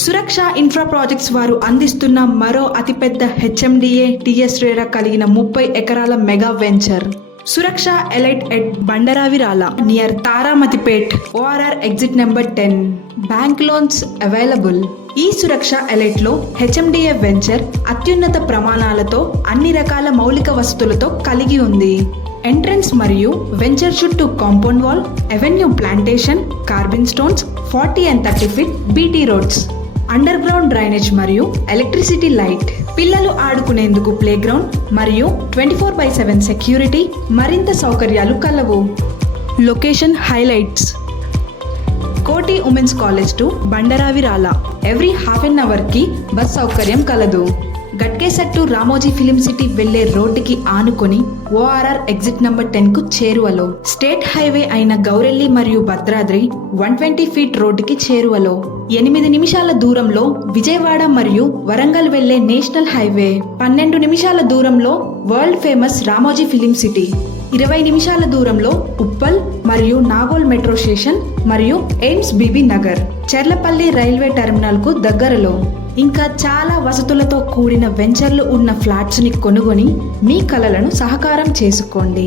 సురక్ష infra projects వారు అందిస్తున్న మరో అతిపెద్ద హెచ్ఎండిఏ టీఎస్ రేరా కలిగిన 30 ఎకరాల mega venture Suraksha elite at Bandaravirala near Taramatipet ORR exit number 10. Bank loans available. ఈ సురక్ష ఎలైట్ లో హెచ్ఎండిఏ వెంచర్ అత్యున్నత ప్రమాణాలతో అన్ని రకాల మౌలిక వసతులతో కలిగి ఉంది. ఎంట్రన్స్ మరియు వెంచర్ చుట్టూ compound wall, avenue plantation, carbon stones, 40 and 30 feet BT roads, under ground drainage మరియు ఎలక్ట్రిసిటీ లైట్, పిల్లలు ఆడుకునేందుకు ప్లే గ్రౌండ్ మరియు 24/7 సెక్యూరిటీ, మరింత సౌకర్యాలు కలవు. Location highlights: Koti women's college to Bandaravirala every half an hour కి బస్ సౌకర్యం కలదు. Ghatkesar to Ramoji film city వెళ్లే రోడ్డుకి ఆనుకొని ఓఆర్ఆర్ ఎగ్జిట్ నంబర్ 10 కు చేరువలో, స్టేట్ హైవే అయిన గౌరెల్లి మరియు భద్రాద్రి 120 feet రోడ్డుకి చేరువలో, 8 నిమిషాల దూరంలో విజయవాడ మరియు వరంగల్ వెళ్లే నేషనల్ హైవే, 12 నిమిషాల దూరంలో world famous Ramoji film city, 20 నిమిషాల దూరంలో ఉప్పల్ మరియు నాగోల్ మెట్రో స్టేషన్ మరియు AIIMS Bibinagar, Cherlapally railway terminal కు దగ్గరలో. ఇంకా చాలా వసతులతో కూడిన వెంచర్లు ఉన్న ఫ్లాట్స్ ని కొనుగొని మీ కలలను సహకారం చేసుకోండి.